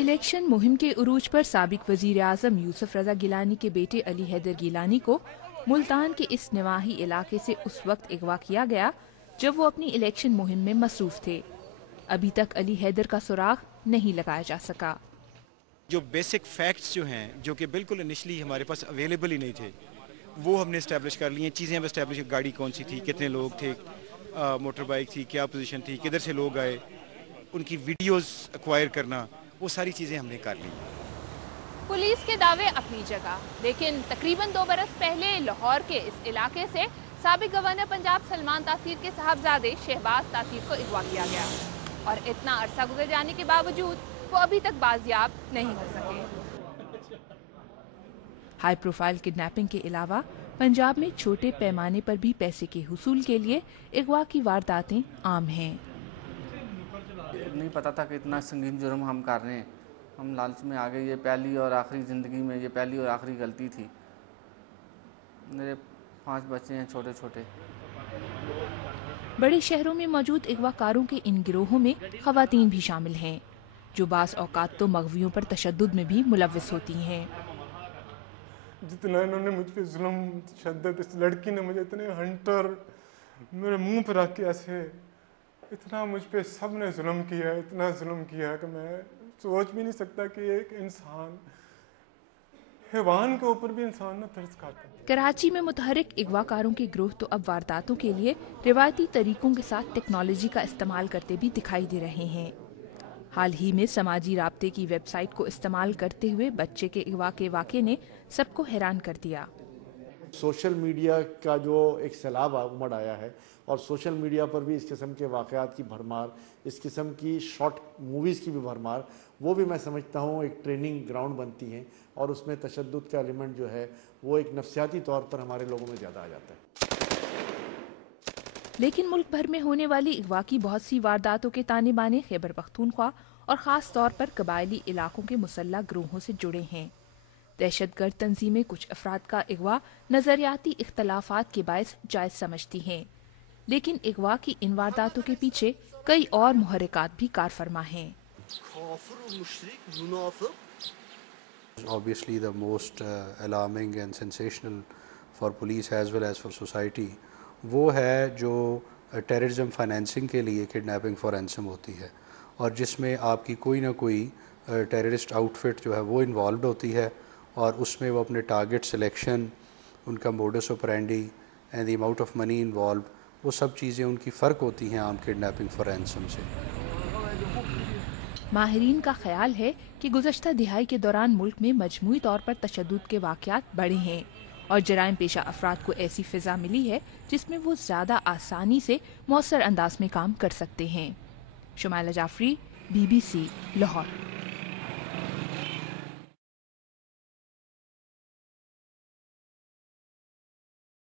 Election मुहिम के उरूज पर साबिक वजीर आजम यूसुफ रजा गिलानी के बेटे अली हैदर गिलानी को मुल्तान के इस नवाही इलाके से उस वक्त अगवा किया गया जब वो अपनी इलेक्शन मुहिम में मसरूफ थे। अभी तक अली हैदर का सुराग नहीं लगाया जा सका। जो बेसिक फैक्ट्स जो हैं, जो कि बिल्कुल इनिशली हमारे पास अवेलेबल ही नहीं थे, वो हमने इस्टेब्लिश कर लिए। चीज़ें अब इस्टेब्लिश, गाड़ी कौन सी थी, कितने लोग थे, मोटर बाइक थी, क्या पोजीशन थी, किधर से लोग आए, उनकी वीडियोस एक्वायर करना, वो सारी चीज़ें हमने कर ली। पुलिस के दावे अपनी जगह, लेकिन तकरीबन 2 बरस पहले लाहौर के इस इलाके से साबिक गवर्नर पंजाब सलमान तासीर के साहबजादे शहबाज तासीर को अगवा किया गया और इतना अरसा गुजर जाने के बावजूद वो अभी तक बाजियाब नहीं हो सके। हाई प्रोफाइल किडनैपिंग के अलावा पंजाब में छोटे पैमाने पर भी पैसे के हुसूल के लिए अगवा की वारदातें आम हैं। नहीं पता था कि इतना संगीन जुर्म हम कर रहे हैं, हम लालच में आ गए। ये पहली और आखिरी ज़िंदगी में ये पहली और आखिरी गलती थी। मेरे 5 बच्चे हैं छोटे छोटे। बड़े शहरों में मौजूद अगवाकारों के इन गिरोहों में खवातीन भी शामिल हैं, जो बास औकात तो मगवियों पर तशद्दुद में भी मुलव्विस होती हैं। जितना इन्होंने मुझ पे जुल्म तशद्दुद, इस लड़की ने मुझे इतने हंटर मेरे मुंह पर रख के ऐसे इतना मुझ पे सब ने जुल्म किया, इतना जुल्म किया कि मैं सोच भी नहीं सकता कि एक इंसान, हैवान के ऊपर भी इंसान ना तरस खाता है। कराची में मुतहरिक अगवाकारों के ग्रोह तो अब वारदातों के लिए रिवायती तरीकों के साथ टेक्नोलॉजी का इस्तेमाल करते भी दिखाई दे रहे हैं। हाल ही में समाजी राब्ते की वेबसाइट को इस्तेमाल करते हुए बच्चे के अगवा के वाक़े ने सबको हैरान कर दिया। सोशल मीडिया का जो एक सैलाब उमड़ आया है और सोशल मीडिया पर भी इस किस्म के वाक़यात की भरमार, इस किस्म की शॉर्ट मूवीज़ की भी भरमार, वो भी मैं समझता हूँ एक ट्रेनिंग ग्राउंड बनती हैं और उसमें तशद्दुद का एलिमेंट जो है वो एक नफ्सियाती तौर पर हमारे लोगों में ज़्यादा आ जाता है। लेकिन मुल्क भर में होने वाली अगवा की बहुत सी वारदातों के ताने बाने खैबर पख्तूनख्वा और ख़ास तौर पर कबायली इलाकों के मुसल्लह ग्रोहों से जुड़े हैं। दहशतगर्द तंजीमें कुछ अफराद का अगवा नजरियाती इख्तलाफात के बायस जायज समझती हैं, लेकिन अगवा की इन वारदातों के पीछे कई और मुहर्रिकात भी कारफरमा हैं। Obviously the most alarming and sensational for police as well as for society वो है जो टेररिज्म फाइनेंसिंग के लिए किडनैपिंग फॉर रैंसम होती है और जिसमें आपकी कोई ना कोई टेररिस्ट आउटफिट जो है वो इन्वॉल्व होती है और उसमें वो अपने टारगेट सिलेक्शन, उनका modus operandi and the amount of money involve, वो सब चीज़ें उनकी फ़र्क होती हैं आम किडनैपिंग फॉर रैंसम से। माहिरीन का ख्याल है कि गुज़श्ता दिहाई के दौरान मुल्क में मजमूई तौर पर तशद्दुद के वाक़यात बढ़े हैं और जराइम पेशा अफराद को ऐसी फ़िज़ा मिली है जिसमें वो ज़्यादा आसानी से मौसर अंदाज में काम कर सकते हैं। शुमाइला जाफरी, BBC, लाहौर।